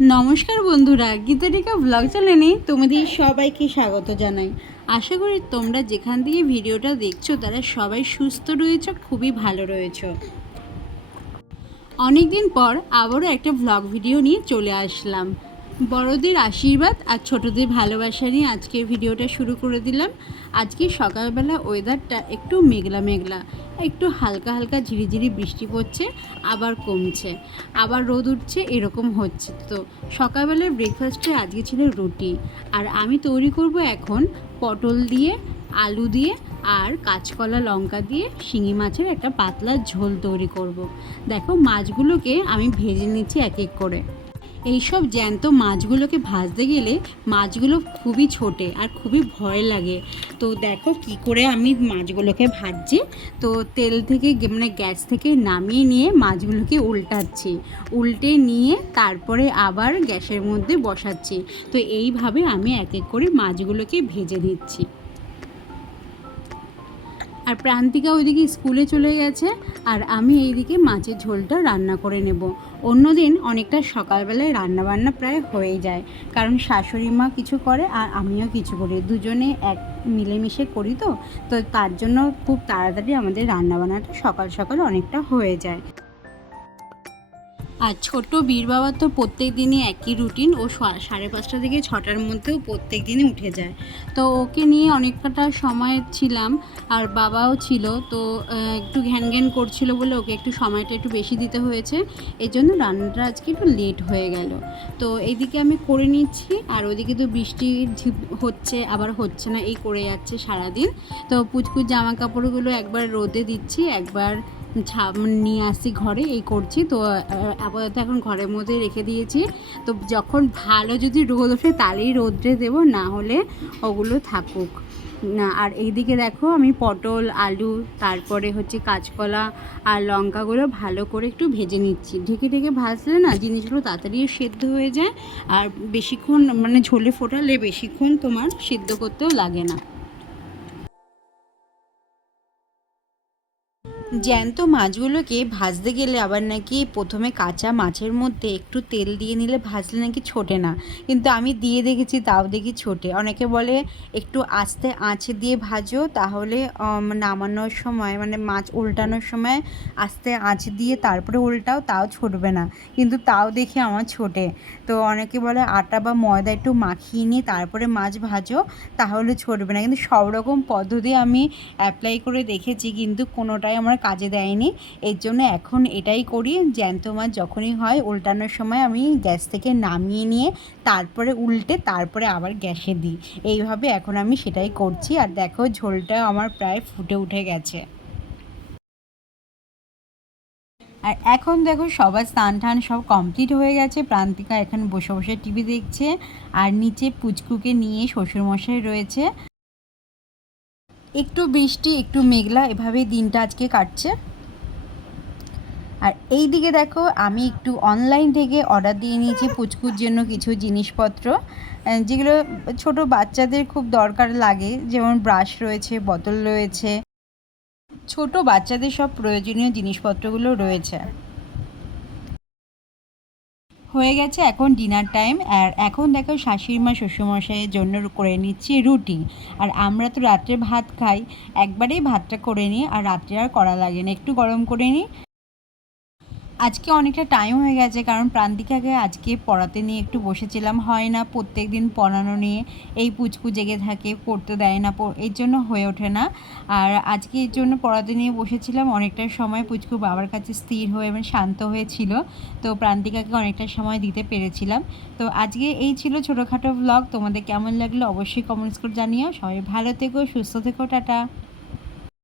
নমস্কার বন্ধুরা গীতারিকা ব্লগ চ্যানেলে তোমাদের সবাইকে স্বাগত জানাই। আশা করি তোমরা যেখান থেকে ভিডিওটা দেখছ, তারা সবাই সুস্থ রয়েছ, খুবই ভালো রয়েছ। অনেকদিন পর আবারও একটা ব্লগ ভিডিও নিয়ে চলে আসলাম। বড়দের আশীর্বাদ আর ছোটদের ভালোবাসা নিয়ে আজকে ভিডিওটা শুরু করে দিলাম। আজকে সকালবেলা ওয়েদারটা একটু মেঘলা মেঘলা, একটু হালকা হালকা ঝিরিঝিরি বৃষ্টি পড়ছে, আবার কমছে, আবার রোদ উঠছে, এরকম হচ্ছে। তো সকালবেলার ব্রেকফাস্টে আজকে ছিল রুটি, আর আমি তৈরি করব এখন পটল দিয়ে, আলু দিয়ে, আর কাঁচকলা লঙ্কা দিয়ে শিঙি মাছের একটা পাতলা ঝোল তৈরি করব। দেখো, মাছগুলোকে আমি ভেজে নিচ্ছি এক এক করে। এইসব জ্যান্ত মাছগুলোকে ভাজতে গেলে মাছগুলো খুবই ছোটে আর খুবই ভয় লাগে। তো দেখো কি করে আমি মাছগুলোকে ভাজছি। তো তেল থেকে মানে গ্যাস থেকে নামিয়ে নিয়ে মাছগুলোকে উল্টাচ্ছি। উল্টে নিয়ে তারপরে আবার গ্যাসের মধ্যে বসাচ্ছি। তো এইভাবে আমি এক এক করে মাছগুলোকে ভেজে দিচ্ছি আর প্রান্তিকা ওইদিকে স্কুলে চলে গেছে আর আমি এইদিকে মাছের ঝোলটা রান্না করে নেব। অন্যদিন অনেকটা সকালবেলায় রান্নাবান্না প্রায় হয়ে যায়। কারণ শাশুড়ি মা কিছু করে আর আমিও কিছু করি। দুজনে এক মিলেমিশে করি তো তো তার জন্য খুব তাড়াতাড়ি আমাদের রান্নাবান্নাটা সকাল সকাল অনেকটা হয়ে যায়। আর ছোট বীর বাবার তো প্রত্যেক দিনই একই রুটিন ও সাড়ে পাঁচটা থেকে ছটার মধ্যেও প্রত্যেক দিনই উঠে যায়। তো ওকে নিয়ে অনেকটা সময় ছিলাম, আর বাবাও ছিল, তো একটু ঘ্যান ঘ্যান করছিল বলে ওকে একটু সময়টা একটু বেশি দিতে হয়েছে। এই জন্য রান্নাটা আজকে একটু লেট হয়ে গেল। তো এইদিকে আমি করে নিচ্ছি, আর ওইদিকে তো বৃষ্টি হচ্ছে, আবার হচ্ছে না, এই করে যাচ্ছে সারাদিন। তো পুচকুচ জামা কাপড়গুলো একবার রোদে দিচ্ছি, একবার নিয়ে আসছি ঘরে, এই করছি। তো আপাতত এখন ঘরের মধ্যে রেখে দিয়েছি। তো যখন ভালো যদি রোদ ওঠে, তাহলেই রোদ্রে দেবো, না হলে ওগুলো থাকুক। আর এইদিকে দেখো, আমি পটল, আলু, তারপরে হচ্ছে কাঁচকলা আর লঙ্কাগুলো ভালো করে একটু ভেজে নিচ্ছি। ঢেকে ঢেকে ভাজলে না, জিনিসগুলো তাড়াতাড়ি সেদ্ধ হয়ে যায়। আর বেশিক্ষণ মানে ঝোলে ফোটালে বেশিক্ষণ তোমার সেদ্ধ করতেও লাগে না। জ্যান্ত মাছগুলোকে ভাজতে গেলে আবার নাকি প্রথমে কাঁচা মাছের মধ্যে একটু তেল দিয়ে নিলে ভাজলে নাকি ছোটে না। কিন্তু আমি দিয়ে দেখেছি, তাও দেখি ছোটে। অনেকে বলে একটু আস্তে আঁচে দিয়ে ভাজো, তাহলে নামানোর সময় মানে মাছ উল্টানোর সময় আস্তে আঁচ দিয়ে তারপরে উল্টাও, তাও ছোটবে না। কিন্তু তাও দেখি আমার ছোটে। তো অনেকে বলে আটা বা ময়দা একটু মাখিয়ে নিয়ে তারপরে মাছ ভাজো, তাহলে ছুটবে না। কিন্তু সব রকম পদ্ধতি আমি অ্যাপ্লাই করে দেখেছি, কিন্তু কোনোটাই আমার কাজে দেয়নি। এর জন্য এখন এটাই করি, জ্যান্ত মাছ যখনই হয় উল্টানোর সময় আমি গ্যাস থেকে নামিয়ে নিয়ে তারপরে উল্টে তারপরে আবার গ্যাসে দিই। এইভাবে এখন আমি সেটাই করছি আর দেখো ঝোলটা আমার প্রায় ফুটে উঠে গেছে। আর এখন দেখো সবার স্নান টান সব কমপ্লিট হয়ে গেছে। প্রান্তিকা এখন বসে বসে টিভি দেখছে আর নিচে পুচকুকে নিয়ে শ্বশুরমশাই রয়েছে। একটু বৃষ্টি, একটু মেঘলা, এভাবেই দিনটা আজকে কাটছে। আর এই দিকে দেখো, আমি একটু অনলাইন থেকে অর্ডার দিয়ে নিয়েছি পুচকুর জন্য কিছু জিনিসপত্র। যেগুলো ছোট বাচ্চাদের খুব দরকার লাগে, যেমন ব্রাশ রয়েছে বোতল রয়েছে। ছোট বাচ্চাদের সব প্রয়োজনীয় জিনিসপত্রগুলো রয়েছে। হয়ে গেছে এখন ডিনার টাইম আর এখন দেখো শাশুড়ি মা শ্বশুরমশাইয়ের জন্য করে নিচ্ছি রুটি। আর আমরা তো রাত্রে ভাত খাই, একবারেই ভাতটা করে নিই, আর রাত্রে আর করা লাগে না, একটু গরম করে নিই। আজকে অনেকটা টাইম হয়ে গেছে, কারণ প্রান্তিকাকে আজকে পড়াতে নিয়ে একটু বসেছিলাম। হয় না, প্রত্যেক দিন পড়ানো নিয়ে এই পুচকু জেগে থাকে, পড়তে দেয় না এর জন্য হয়ে ওঠে না। আর আজকে এর জন্য পড়াতে নিয়ে বসেছিলাম। অনেকটা সময় পুচকু বাবার কাছে স্থির হয়ে এবং শান্ত হয়েছিল। তো প্রান্তিকাকে অনেকটা সময় দিতে পেরেছিলাম। তো আজকে এই ছিল ছোটোখাটো ব্লগ তোমাদের কেমন লাগল অবশ্যই কমেন্টস করে জানিও। সবাই ভালো থেকো, সুস্থ থেকো, টাটা।